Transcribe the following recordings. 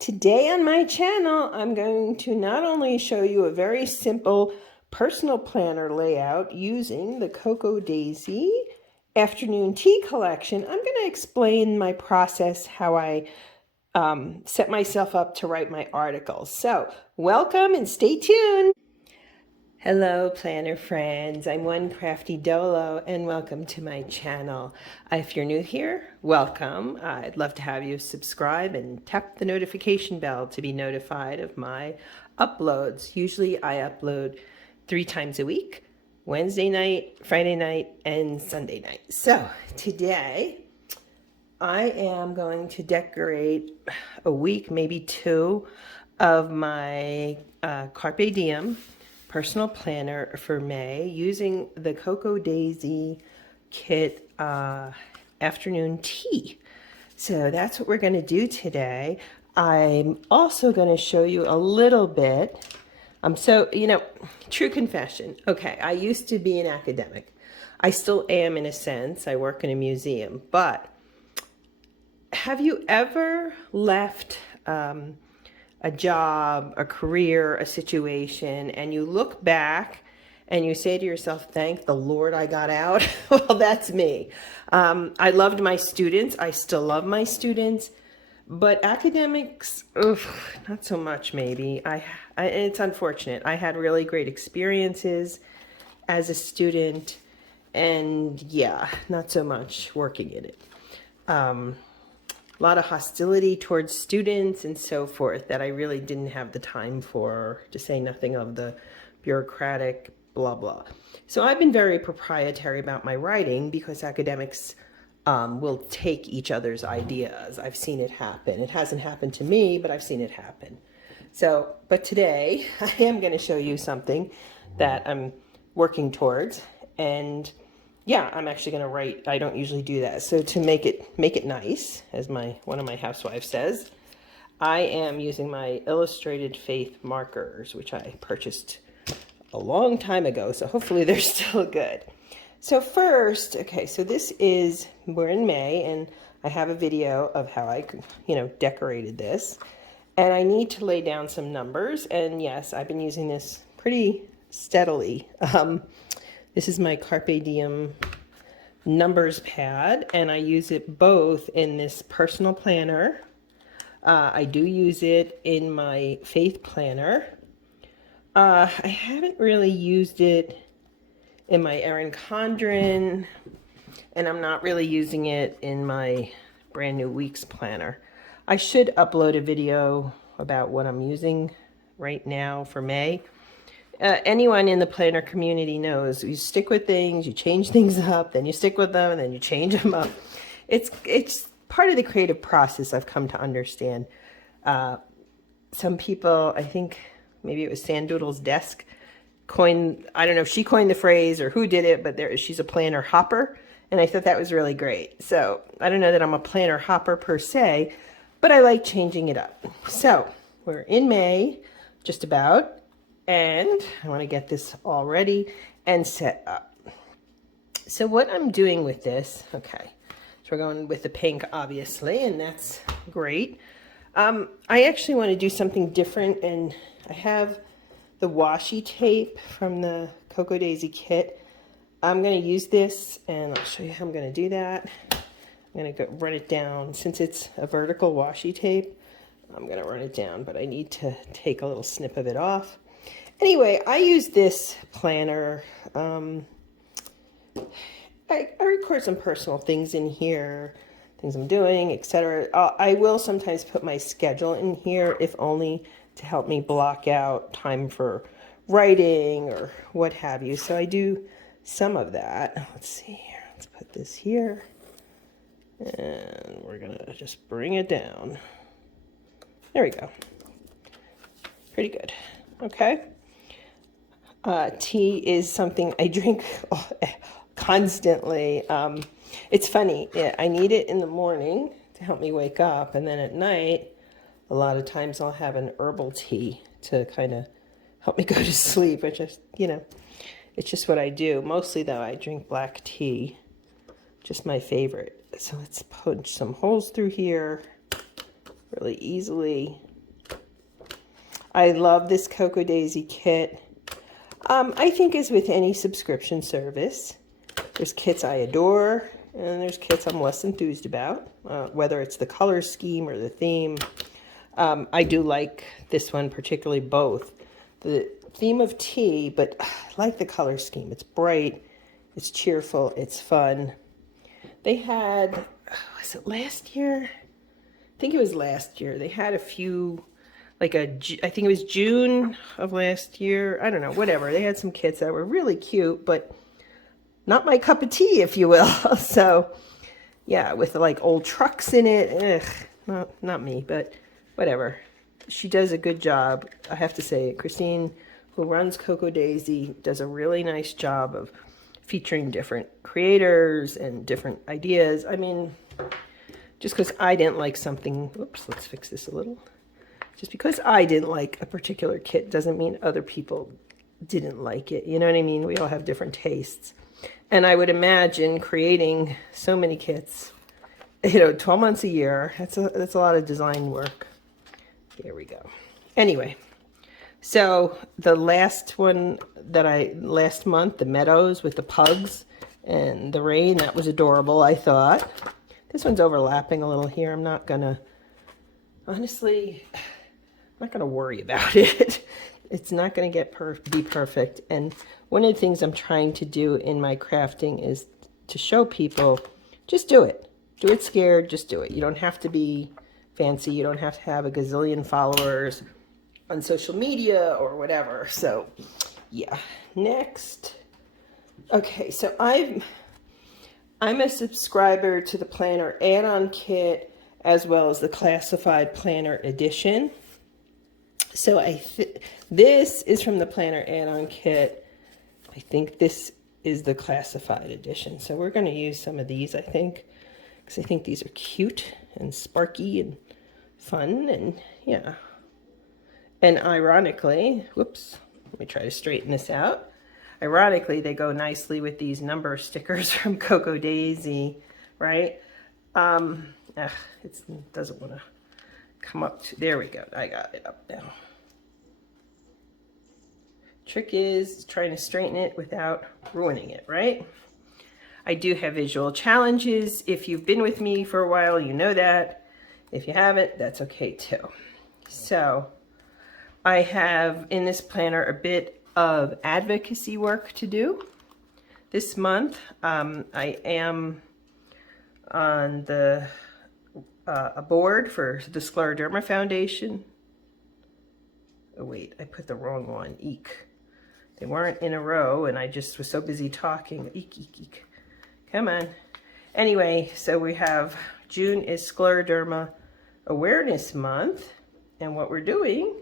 Today on my channel, I'm going to not only show you a very simple personal planner layout using the Cocoa Daisy afternoon tea collection, I'm going to explain my process, how I set myself up to write my articles. So welcome and stay tuned. Hello, planner friends. I'm One Crafty Dolo, and welcome to my channel. If you're new here, welcome. I'd love to have you subscribe and tap the notification bell to be notified of my uploads. Usually I upload 3 times a week, Wednesday night, Friday night, and Sunday night. So today I am going to decorate a week, maybe 2, of my Carpe Diem personal planner for May using the Cocoa Daisy kit afternoon tea. So that's what we're going to do today. I'm also going to show you a little bit. True confession. Okay, I used to be an academic. I still am in a sense. I work in a museum. But have you ever left a job, a career, a situation, and you look back and you say to yourself, thank the Lord I got out? Well, that's me. I loved my students. I still love my students. But academics, not so much maybe. It's unfortunate. I had really great experiences as a student, and yeah, not so much working in it. A lot of hostility towards students and so forth that I really didn't have the time for, to say nothing of the bureaucratic blah blah. So I've been very proprietary about my writing because academics will take each other's ideas. I've seen it happen. It hasn't happened to me, but I've seen it happen. But today I am going to show you something that I'm working towards, and yeah, I'm actually going to write. I don't usually do that. So to make it nice, as one of my housewives says, I am using my Illustrated Faith markers, which I purchased a long time ago. So hopefully they're still good. So first, okay, so we're in May, and I have a video of how I, decorated this. And I need to lay down some numbers. And yes, I've been using this pretty steadily. This is my Carpe Diem numbers pad, and I use it both in this personal planner. I do use it in my faith planner. I haven't really used it in my Erin Condren, and I'm not really using it in my brand new week's planner. I should upload a video about what I'm using right now for May. Anyone in the planner community knows you stick with things, you change things up, then you stick with them, and then you change them up. It's part of the creative process, I've come to understand. Some people, I think maybe it was Sandoodle's Desk, I don't know if she coined the phrase or who did it, but she's a planner hopper, and I thought that was really great. So I don't know that I'm a planner hopper per se, but I like changing it up. So we're in May, just about. And I want to get this all ready and set up. So what I'm doing with this, okay, so we're going with the pink, obviously, and that's great. I actually want to do something different, and I have the washi tape from the Cocoa Daisy kit. I'm going to use this, and I'll show you how I'm going to do that. I'm going to run it down. Since it's a vertical washi tape, I'm going to run it down, but I need to take a little snip of it off. Anyway, I use this planner. I record some personal things in here, things I'm doing, etc. I will sometimes put my schedule in here, if only to help me block out time for writing or what have you. So I do some of that. Let's see here. Let's put this here. And we're going to just bring it down. There we go. Pretty good. Okay. Tea is something I drink constantly. It's funny. I need it in the morning to help me wake up. And then at night, a lot of times I'll have an herbal tea to kind of help me go to sleep. It's just what I do. Mostly, though, I drink black tea. Just my favorite. So let's punch some holes through here really easily. I love this Cocoa Daisy kit. I think as with any subscription service, there's kits I adore, and there's kits I'm less enthused about, whether it's the color scheme or the theme. I do like this one, particularly both. The theme of tea, but I like the color scheme. It's bright, it's cheerful, it's fun. They had, was it last year? I think it was last year. They had a few, I think it was June of last year. I don't know, whatever. They had some kits that were really cute, but not my cup of tea, if you will. So, yeah, with like old trucks in it. Not me, but whatever. She does a good job. I have to say, Christine, who runs Cocoa Daisy, does a really nice job of featuring different creators and different ideas. I mean, just because I didn't like something, whoops, let's fix this a little. Just because I didn't like a particular kit doesn't mean other people didn't like it. You know what I mean? We all have different tastes. And I would imagine creating so many kits, 12 months a year, that's a lot of design work. Here we go. Anyway, so the last one last month, the meadows with the pugs and the rain, that was adorable, I thought. This one's overlapping a little here. I'm not gonna, honestly, I'm not gonna worry about it. It's not gonna be perfect. And one of the things I'm trying to do in my crafting is to show people, just do it. Do it scared, just do it. You don't have to be fancy. You don't have to have a gazillion followers on social media or whatever. So yeah, next. Okay, so I'm a subscriber to the planner add-on kit as well as the classified planner edition. So this is from the planner add-on kit. I think this is the classified edition. So we're going to use some of these, I think, because I think these are cute and sparky and fun, and yeah. And ironically, whoops, let me try to straighten this out. Ironically, they go nicely with these number stickers from Cocoa Daisy, right? It doesn't want to come up to, there we go. I got it up now. Trick is trying to straighten it without ruining it, right? I do have visual challenges. If you've been with me for a while, you know that. If you haven't, that's okay too. So I have in this planner a bit of advocacy work to do. This month, I am on a board for the Scleroderma Foundation. Oh wait, I put the wrong one, eek. They weren't in a row and I just was so busy talking, eek, eek, eek. Come on. Anyway, so we have June is Scleroderma Awareness Month, and what we're doing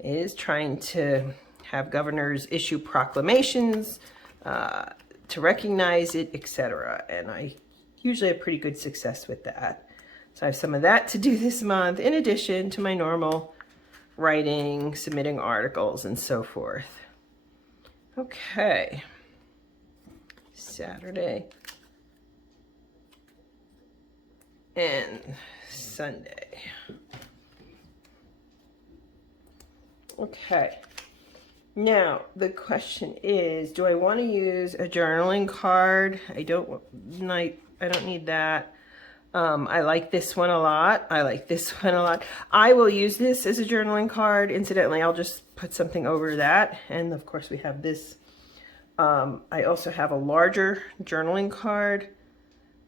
is trying to have governors issue proclamations to recognize it, etc. And I usually have pretty good success with that. So I have some of that to do this month, in addition to my normal writing, submitting articles, and so forth. Okay. Saturday and Sunday. Okay. Now, the question is, do I want to use a journaling card? I don't need that. I like this one a lot. I like this one a lot. I will use this as a journaling card. Incidentally, I'll just put something over that. And of course we have this. I also have a larger journaling card.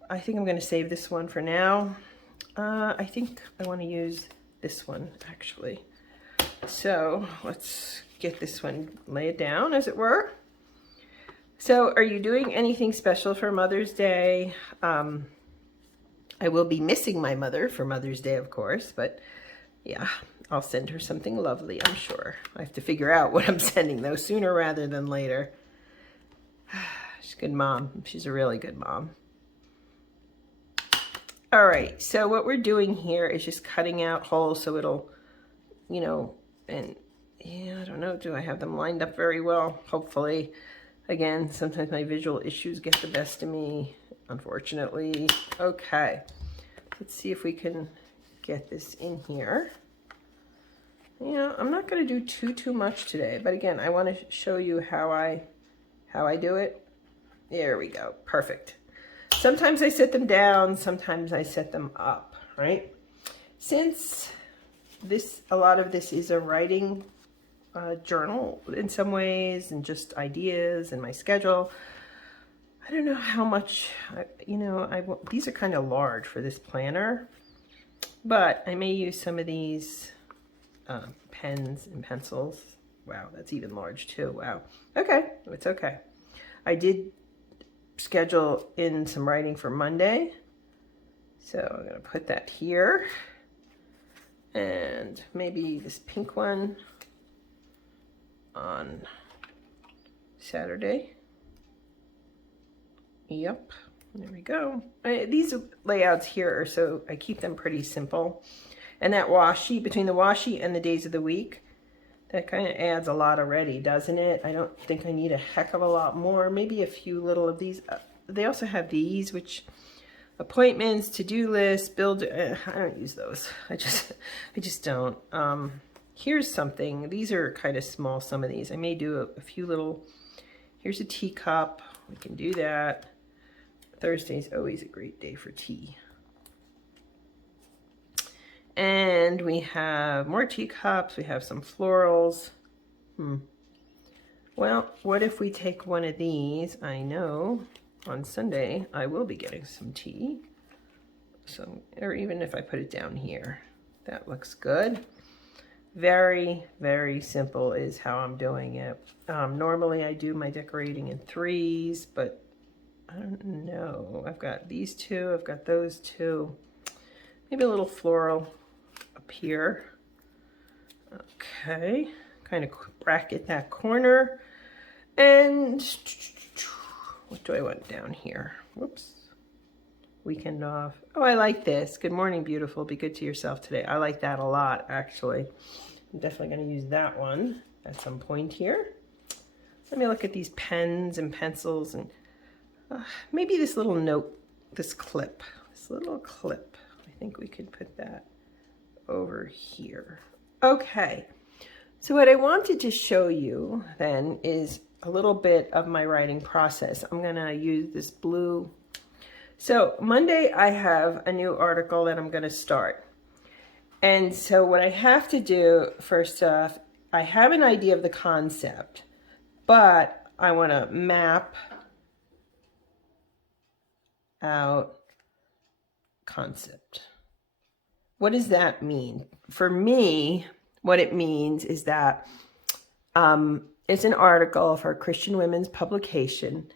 I think I'm going to save this one for now. I think I want to use this one actually. So let's get this one, lay it down as it were. So are you doing anything special for Mother's Day? I will be missing my mother for Mother's Day, of course, but yeah, I'll send her something lovely, I'm sure. I have to figure out what I'm sending though, sooner rather than later. She's a good mom. She's a really good mom. All right, so what we're doing here is just cutting out holes so it'll, and yeah, I don't know, do I have them lined up very well? Hopefully. Again, sometimes my visual issues get the best of me, unfortunately. Okay, let's see if we can get this in here. You know, I'm not going to do too much today, but again, I want to show you how I do it. There we go. Perfect. Sometimes I set them down, sometimes I set them up, right? Since a lot of this is a writing journal in some ways, and just ideas and my schedule, I don't know how much, these are kind of large for this planner, but I may use some of these pens and pencils. Wow, that's even large too. Wow. Okay, it's okay. I did schedule in some writing for Monday, so I'm going to put that here, and maybe this pink one on Saturday. Yep, there we go. These layouts here are so I keep them pretty simple, and that washi, between the washi and the days of the week, that kind of adds a lot already, doesn't it? I don't think I need a heck of a lot more. Maybe a few little of these. They also have these, which appointments, to-do lists, build. I don't use those. I just don't. Here's something. These are kind of small, some of these. I may do a few little. Here's a teacup. We can do that. Thursday's always a great day for tea. And we have more teacups. We have some florals. Well, what if we take one of these? I know on Sunday I will be getting some tea. So, or even if I put it down here, that looks good. Very, very simple is how I'm doing it. Normally I do my decorating in 3s, but I don't know. I've got these two, I've got those two. Maybe a little floral up here. Okay, kind of bracket that corner. And what do I want down here? Whoops. Weekend off. Oh, I like this. Good morning, beautiful. Be good to yourself today. I like that a lot, actually. I'm definitely going to use that one at some point here. Let me look at these pens and pencils, and maybe this little note, this little clip. I think we could put that over here. Okay. So what I wanted to show you then is a little bit of my writing process. I'm going to use this blue. So Monday I have a new article that I'm going to start. And so what I have to do, first off, I have an idea of the concept, but I want to map out concept. What does that mean? For me, what it means is that it's an article for a Christian women's publication.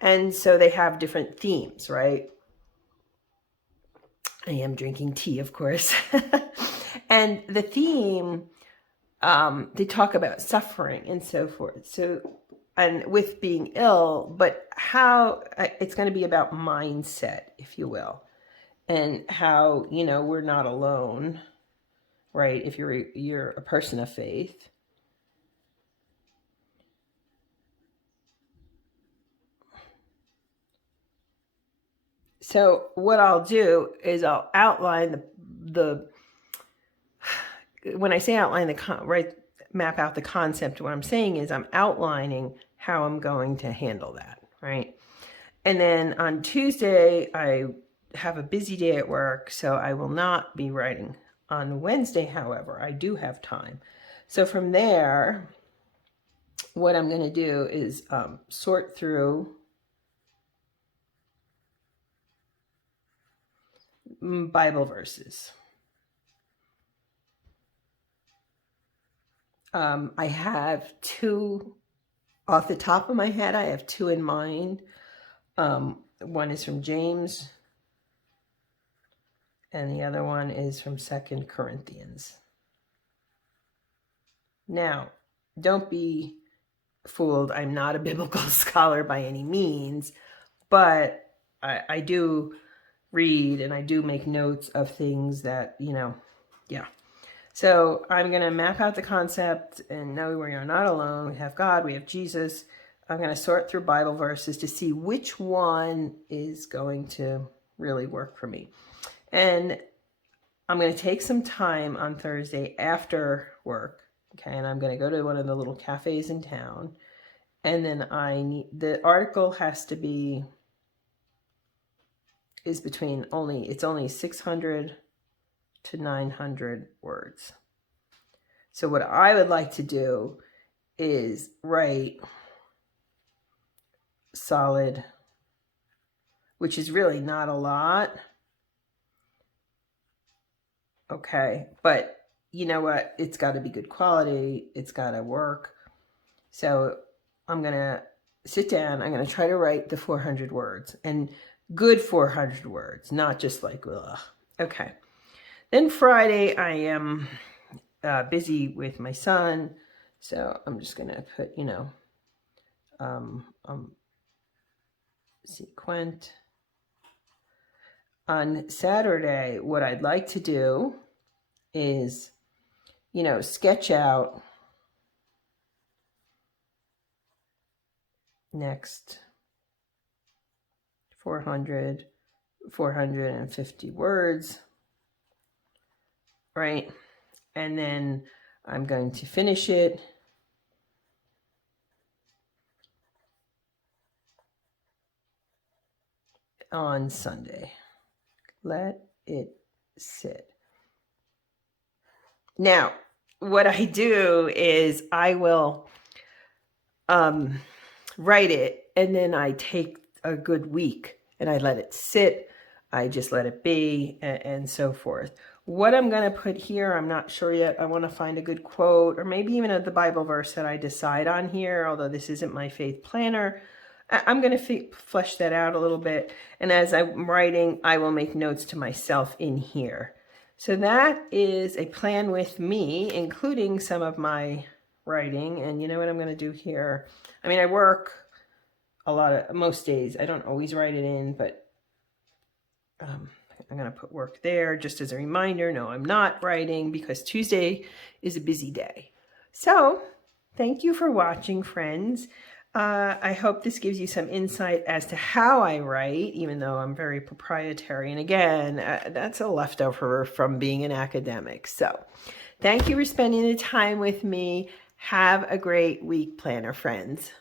And so they have different themes, right? I am drinking tea, of course. And the theme, they talk about suffering and so forth. So, and with being ill, but how it's going to be about mindset, if you will, and how, we're not alone, right? If you're a person of faith. So what I'll do is I'll outline when I say outline map out the concept, what I'm saying is I'm outlining how I'm going to handle that, right? And then on Tuesday, I have a busy day at work, so I will not be writing. On Wednesday, however, I do have time. So from there, what I'm going to do is sort through Bible verses. I have 2 off the top of my head. I have 2 in mind. One is from James, and the other one is from 2 Corinthians. Now, don't be fooled. I'm not a biblical scholar by any means, but I do read and I do make notes of things that, yeah. So I'm going to map out the concept and know we are not alone. We have God, we have Jesus. I'm going to sort through Bible verses to see which one is going to really work for me. And I'm going to take some time on Thursday after work, okay, and I'm going to go to one of the little cafes in town, and then the article has to be, it's only 600 to 900 words. So what I would like to do is write solid, which is really not a lot. Okay, but you know what? It's got to be good quality. It's got to work. So I'm going to sit down. I'm going to try to write the 400 words, and good 400 words, not just like, ugh. Okay. Then Friday, I am busy with my son. So I'm just going to put, sequent. On Saturday, what I'd like to do is, sketch out next 450 words, right? And then I'm going to finish it on Sunday. Let it sit. Now, what I do is I will write it, and then I take a good week and I let it sit. I just let it be, and so forth. What I'm going to put here, I'm not sure yet. I want to find a good quote, or maybe even the Bible verse that I decide on here, although this isn't my faith planner. I'm going to flesh that out a little bit. And as I'm writing, I will make notes to myself in here. So that is a plan with me, including some of my writing. And you know what I'm going to do here? I mean, I work most days. I don't always write it in, but I'm going to put work there just as a reminder. No, I'm not writing because Tuesday is a busy day. So thank you for watching, friends. I hope this gives you some insight as to how I write, even though I'm very proprietary. And again, that's a leftover from being an academic. So thank you for spending the time with me. Have a great week planner, friends.